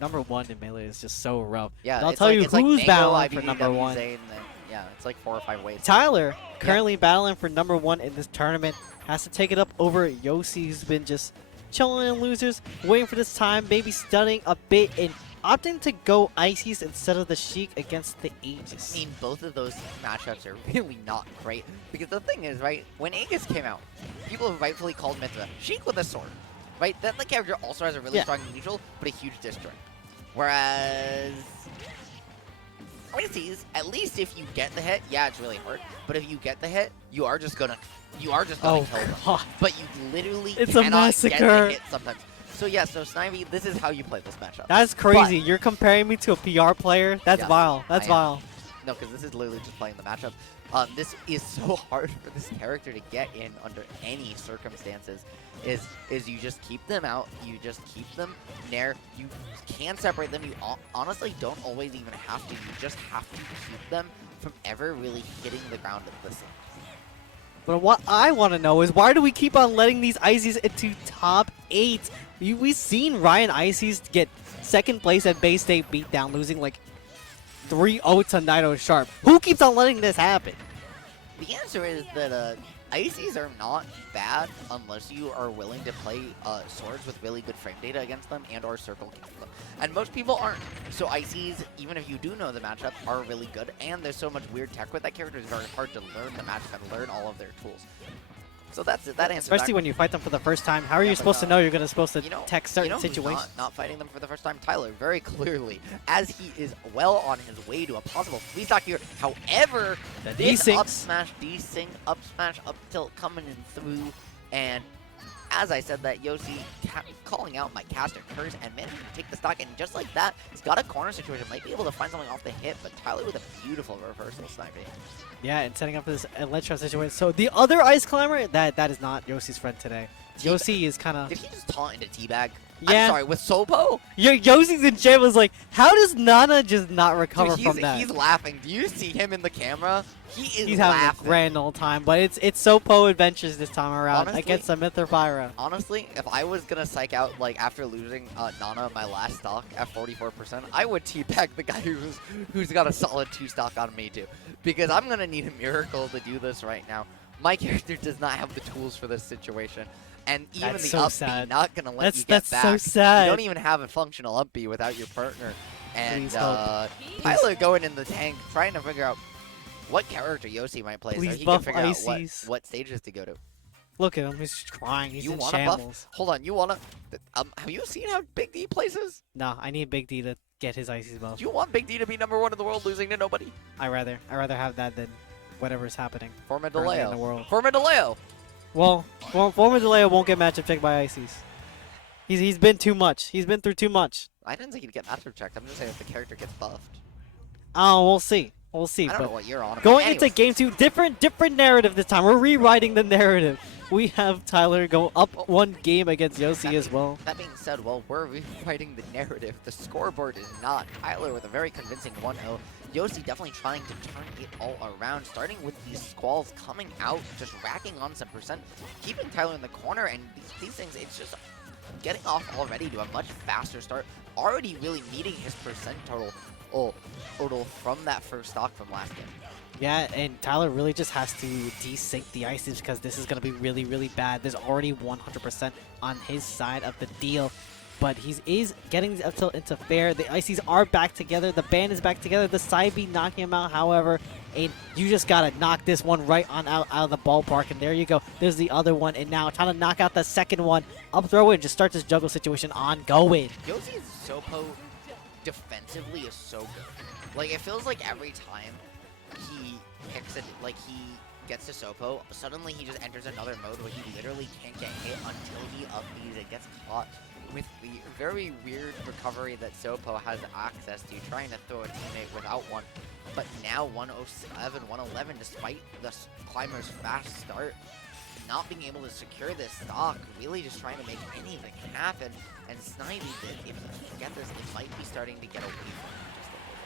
number one in Melee is just so rough. Yeah, And I'll it's tell like, you it's like who's Mango, battling for IBD, number one. WZ, and then, yeah, it's like 4 or 5 ways. Tyler, currently battling for number one in this tournament, has to take it up over yosi, who's been just chilling in losers, waiting for this time, maybe stunning a bit and opting to go Ices instead of the Sheik against the Aegis. I mean, both of those matchups are really not great. Because the thing is, right, when Aegis came out, people have rightfully called Mithra Sheik with a sword. Right? That character also has a really strong neutral, but a huge disjoint. Whereas Ices, at least if you get the hit, yeah, it's really hard. But if you get the hit, you are just gonna kill them. God. But you literally It's a cannot get massacre. the hit sometimes. So yeah, so Snivy, this is how you play this matchup. That's crazy. You're comparing me to a PR player? That's Yes, vile. That's I am. vile. No, because this is literally just playing the matchup. This is so hard for this character to get in under any circumstances. Is you just keep them out, you just keep them near, you can separate them, you honestly don't always even have to, you just have to keep them from ever really hitting the ground at the same time. But what I want to know is why do we keep on letting these Ices into top 8? We've seen Ryan Ices get second place at Bay State beatdown, losing like 3-0 to Naito Sharp. Who keeps on letting this happen? The answer is that Ices are not bad unless you are willing to play swords with really good frame data against them and or circle kill them. And most people aren't. So Ices, even if you do know the matchup, are really good. And there's so much weird tech with that character, it's very hard to learn the matchup and learn all of their tools. So that's it. That answers Especially that when you fight them for the first time. How are you supposed to know you're supposed to tech certain situations? Not fighting them for the first time, Tyler, very clearly, as he is well on his way to a possible 3-stock here. However, this up smash, desync, up smash, up tilt coming in through, and as I said that, yosi calling out my caster curse and managing to take the stock, and just like that, he's got a corner situation, might be able to find something off the hit, but Tyler with a beautiful reversal sniping. Yeah, and setting up this Electro situation. So the other Ice Climber, that is not Yosi's friend today. Yosi is kind of... Did he just taunt into teabag? Yeah. I'm sorry, with Sopo? Yosi's in jail was like, how does Nana just not recover from that? He's laughing. Do you see him in the camera? He's having laughing. a grand old time, but it's Sopo Adventures this time around Honestly, against the Mythra. Honestly, if I was gonna psych out like after losing Nana my last stock at 44%, I would teabag the guy who's got a solid 2 stock on me too, because I'm gonna need a miracle to do this right now. My character does not have the tools for this situation. And even That's the so up sad. B not gonna let you get That's back. so sad. You don't even have a functional up B without your partner. And Please help. Tyler going in the tank, trying to figure out what character Yosi might play, so Please he can buff figure out Ices. what stages to go to. Look at him, he's crying, he's You in wanna shambles. buff? Hold on, you wanna? Have you seen how Big D plays this? No, I need Big D to get his Ices buff. Do you want Big D to be #1 in the world, losing to nobody? I rather have that than whatever's happening For in the Medaleo. world. For Medaleo. Well, former Deleo won't get matchup checked by Ices. He's been too much. He's been through too much. I didn't think he'd get matchup checked. I'm just saying if the character gets buffed. Oh, we'll see. We'll see. I don't But know what you're on. going Anyways, into game 2, different narrative this time. We're rewriting the narrative. We have Tyler go up one game against Yosi as well. That being said, well, we're rewriting the narrative. The scoreboard is not. Tyler with a very convincing 1-0. Yosi definitely trying to turn it all around, starting with these squalls coming out, just racking on some percent, keeping Tyler in the corner, and these things, it's just getting off already to a much faster start, already really meeting his percent total from that first stock from last game. Yeah, and Tyler really just has to desync the Ices because this is going to be really, really bad. There's already 100% on his side of the deal. But he is getting the up tilt into fair. The Ices are back together. The band is back together. The side B knocking him out, however. And you just got to knock this one right on out of the ballpark. And there you go. There's the other one. And now trying to knock out the second one. Up throw and just start this juggle situation on going. Yosi's Sopo defensively is so good. Like, it feels like every time he picks it, like he gets to Sopo, suddenly he just enters another mode where he literally can't get hit until he up Bs and gets caught with the very weird recovery that Sopo has access to, trying to throw a teammate without one. But now 107, 111, despite the climber's fast start, not being able to secure this stock, really just trying to make anything happen. And Snivy, if he can get this, it might be starting to get away from him just a little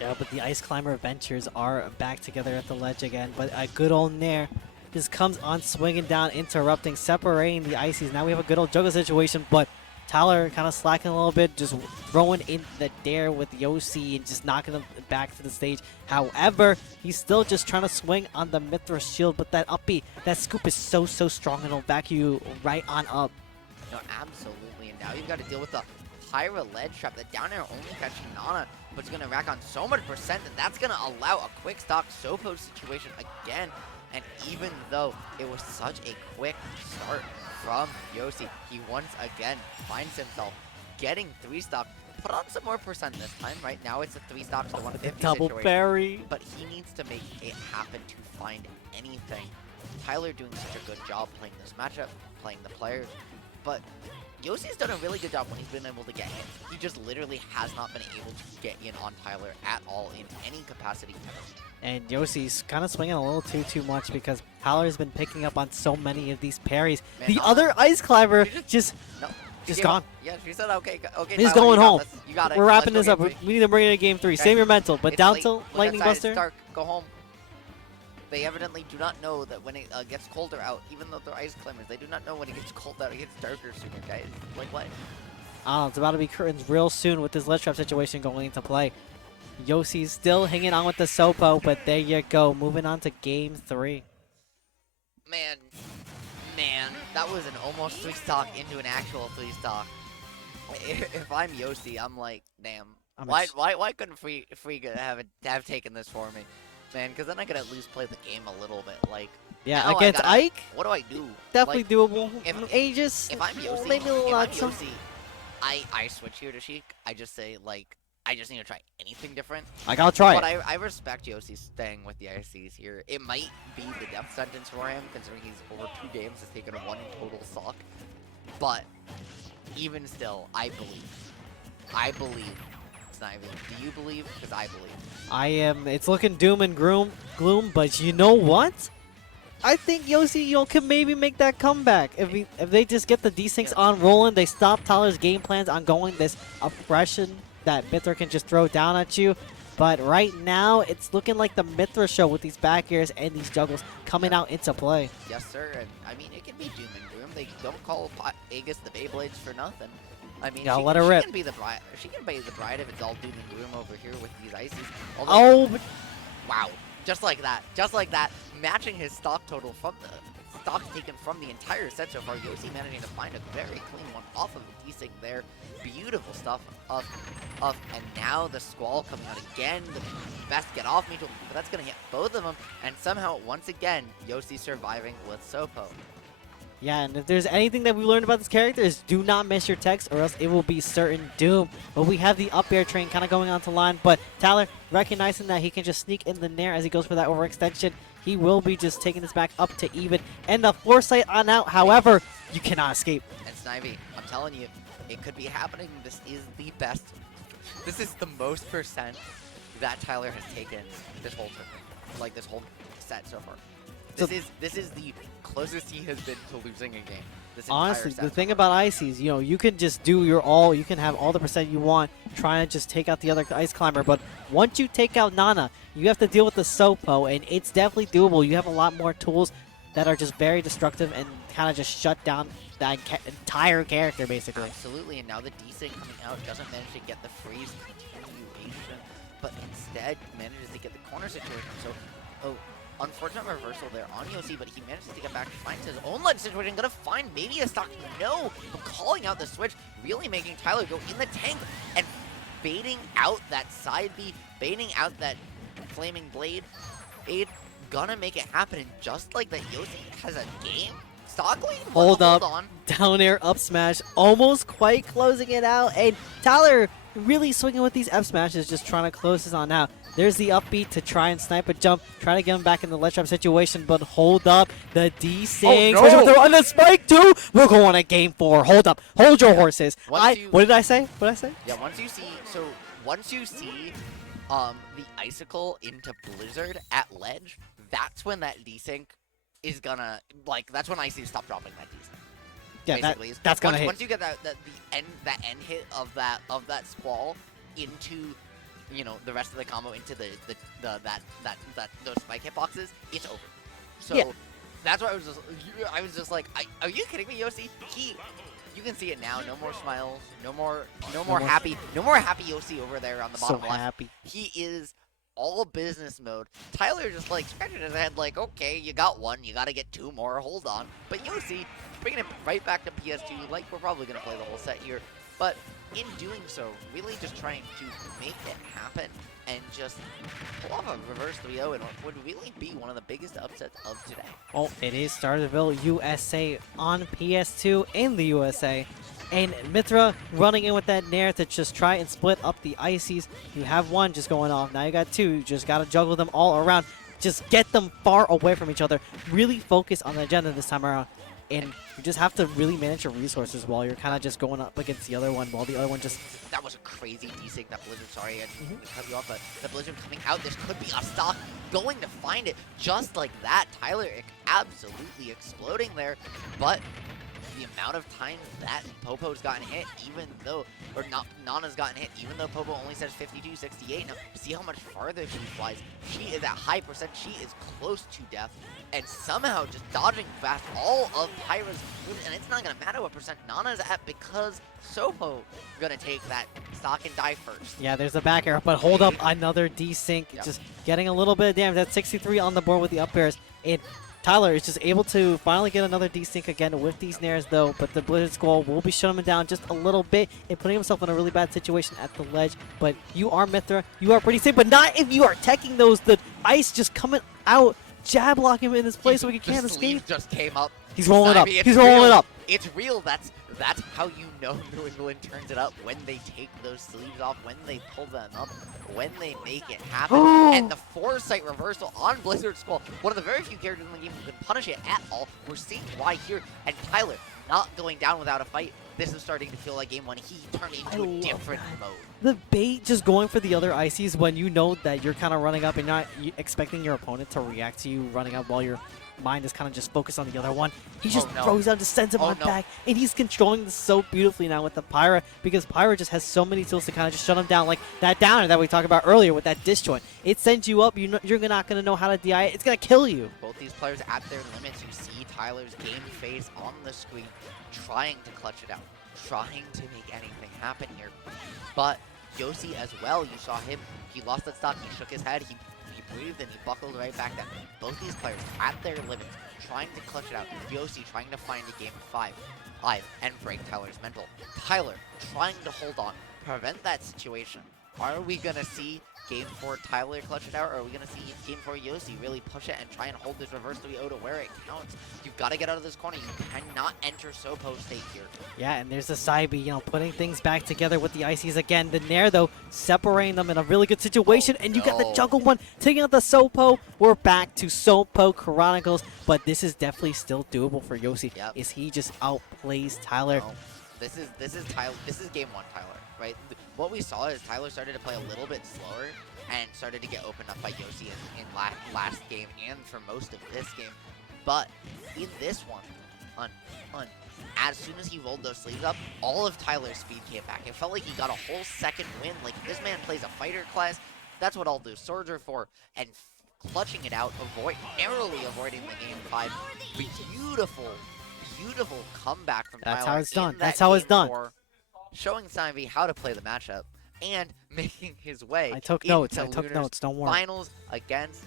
bit. Yeah, but the Ice Climber Adventures are back together at the ledge again. But a good old Nair just comes on swinging down, interrupting, separating the Ices. Now we have a good old juggle situation, but Tyler kind of slacking a little bit, just throwing in the dare with yosi and just knocking him back to the stage. However, he's still just trying to swing on the Mithra shield, but that up B, that scoop is so strong and it'll back you right on up. No, absolutely. And now you've got to deal with the Pyra ledge trap. The down air only catching Nana, but it's going to rack on so much percent that that's going to allow a quick stock Sopo situation again. And even though it was such a quick start from yosi, he once again finds himself getting 3-stock. Put on some more percent this time. Right now it's a 3-stock to the 150 Double situation. berry. But he needs to make it happen to find anything. Tyler doing such a good job playing this matchup, playing the players. But Yosi's done a really good job when he's been able to get hit. He just literally has not been able to get in on Tyler at all in any capacity. And yosi's kind of swinging a little too much because Tyler's been picking up on so many of these parries. Man, the other ice climber just gone. Yeah, she said, okay, He's Tyler, going home. You got it. We're wrapping Let's this go up. game We need to bring it in game 3. Okay. Save your mental. But It's down late. to Look Lightning outside, Buster. It's dark. Go home. They evidently do not know that when it gets colder out, even though they're ice climbers, they do not know when it gets cold out, it gets darker sooner, guys. Like what? It's about to be curtains real soon with this ledge trap situation going into play. Yosi's still hanging on with the Sopo, but there you go. Moving on to game 3. Man, that was an almost 3-stock into an actual 3-stock. If I'm yosi, I'm like, damn. Why couldn't Friga have taken this for me? Man, because then I could at least play the game a little bit. Like, Yeah, against Ike, what do I do? definitely Like, doable. if- Aegis, If I'm Yosi, maybe a little I switch here to Sheik. I just say, like, I just need to try anything different. Like, I'll try But it. I respect Yosi staying with the ICs here. It might be the death sentence for him, considering he's over 2 games, has taken 1 total stock. But even still, I believe. I believe. It's not even. Do you believe? Because I believe. It's looking doom and gloom, but you know what? I think yosi, can maybe make that comeback. If they just get the D-Syncs on rolling, they stop Tyler's game plans on going this oppression that Mithra can just throw down at you. But right now, it's looking like the Mithra show with these back airs and these juggles coming out into play. Yes, sir. And I mean, it can be doom and gloom. They don't call Aegis the Beyblades for nothing. I mean, Yeah, let her rip. She can be the bride. She can be the bride if it's all doom and gloom over here with these ices. Oh, but wow! Just like that, matching his stock total from the stock taken from the entire set so far. Yosi managing to find a very clean one off of the D-Sync there. Beautiful stuff and now the Squall coming out again. The best get off me tool, but that's gonna hit both of them. And somehow, once again, Yosi surviving with Sopo. yeah, and if there's anything that we learned about this character is do not miss your text or else it will be certain doom. But we have the up air train kind of going onto line, but Tyler recognizing that he can just sneak in the nair as he goes for that overextension. He will be just taking this back up to even. And the foresight on out, however, you cannot escape. And Snivy, I'm telling you, it could be happening. This is the best. This is the most percent that Tyler has taken this whole tournament, like this whole set so far. This is the closest he has been to losing a game. This Honestly, entire set the so thing far. about Ices, you can just do your all. You can have all the percent you want, trying to just take out the other ice climber. But once you take out Nana, you have to deal with the Sopo, and it's definitely doable. You have a lot more tools that are just very destructive and kind of just shut down that entire character, basically. Absolutely, and now the D-Sync coming out doesn't manage to get the freeze continuation, but instead manages to get the corner situation. So, unfortunate reversal there on yosi, but he manages to get back, finds his own ledge situation, gonna find maybe a stock, no, but calling out the switch, really making Tyler go in the tank and baiting out that side B, baiting out that flaming blade, gonna make it happen, and just like that, yosi has a game stock lead. Hold up. On. Down air up smash, almost quite closing it out, and Tyler really swinging with these F smashes, just trying to close this on out. There's the upbeat to try and snipe a jump, try to get him back in the ledge trap situation, but hold up, the D-Sync, Oh, no. on the spike too. We're going to game 4. Hold up, hold your horses. Once What did I say? What did I say? Yeah, once you see the icicle into Blizzard at ledge, that's when that D-Sync is gonna, like, that's when I see stop dropping that D-Sync. Yeah, basically. that's gonna hit. Once you get that end hit of that Squall into, the rest of the combo into those spike hitboxes, it's over. So Yeah. that's why I was just like, are you kidding me, Yosi? You can see it now. No more smiles. No more more- happy. No more happy Yosi over there on the So bottom left. happy. He is all business mode. Tyler just like scratching his head like, okay, you got one, you got to get two more. Hold on. But Yosi bringing it right back to PS2. Like we're probably gonna play the whole set here, but in doing so, really just trying to make it happen and just pull off a reverse 3-0 and would really be one of the biggest upsets of today. Oh, it is Starterville USA on PS2 in the USA. And Mithra running in with that Nair to just try and split up the Ices. You have one just going off. Now you got two. You just got to juggle them all around. Just get them far away from each other. Really focus on the agenda this time around. And you just have to really manage your resources while you're kind of just going up against the other one, while the other one just... That was a crazy desync, that Blizzard, sorry, I didn't cut you off, but the Blizzard coming out, this could be a stock, going to find it, just like that. Tyler absolutely exploding there, but the amount of times that Popo's gotten hit, even though, or not, Nana's gotten hit, even though Popo only says 52, 68, now see how much farther she flies. She is at high percent, she is close to death, and somehow just dodging past all of Pyra's moves, and it's not going to matter what percent Nana's at because Sopo going to take that stock and die first. Yeah, there's the back air, but hold up, another desync, Yep. just getting a little bit of damage. That's 63 on the board with the up airs. And Tyler is just able to finally get another desync again with these Nairs though, but the Blizzard Squall will be shutting him down just a little bit and putting himself in a really bad situation at the ledge. But you are Mithra, you are pretty safe, but not if you are teching those, the ice just coming out, jab lock him in his place so he can't The escape. sleeve just came up. He's rolling it up, Simon, it's he's rolling real. it up. It's real. That's how you know New England turns it up, when they take those sleeves off, when they pull them up, when they make it happen. And the foresight reversal on Blizzard Squall, one of the very few characters in the game who can punish it at all. We're seeing why here. And Tyler not going down without a fight. This is starting to feel like game one. He turned into a different mode. The bait just going for the other ices when you know that you're kind of running up and not expecting your opponent to react to you running up while your mind is kind of just focused on the other one. He just throws out, just sends him on back, and he's controlling this so beautifully now with the Pyra, because Pyra just has so many tools to kind of just shut him down, like that downer that we talked about earlier with that disjoint. It sends you up, you're not going to know how to DI it, it's going to kill you. Both these players at their limits. You see Tyler's game face on the screen, trying to clutch it out, trying to make anything happen here. But Yosi as well, you saw him, he lost that stock, he shook his head, he breathed and he buckled right back down. Both these players at their limits, trying to clutch it out. Yosi trying to find a game 5 and break Tyler's mental. Tyler trying to hold on, prevent that situation. Are we going to see game 4 Tyler clutch it out, or are we going to see game 4 Yosi really push it and try and hold this reverse 3-0 to where it counts? You've got to get out of this corner. You cannot enter Sopo state here. Yeah, and there's the side B, putting things back together with the Ices again. The Nair, though, separating them in a really good situation, and you got the juggle one, taking out the Sopo. We're back to Sopo Chronicles, but this is definitely still doable for Yosi. Yep. Is he just outplays Tyler? No. This is Tyler. This is game 1 Tyler, right? What we saw is Tyler started to play a little bit slower and started to get opened up by Yosi in last game and for most of this game. But in this one, as soon as he rolled those sleeves up, all of Tyler's speed came back. It felt like he got a whole second win. Like, this man plays a fighter class. That's what all those swords are for. And clutching it out, narrowly avoiding the game 5. Beautiful comeback from Tyler. That's how it's done. in That's that how it's game done. 4, showing Simon how to play the matchup and making his way I took notes. into I took Lunar's notes. Don't worry. finals against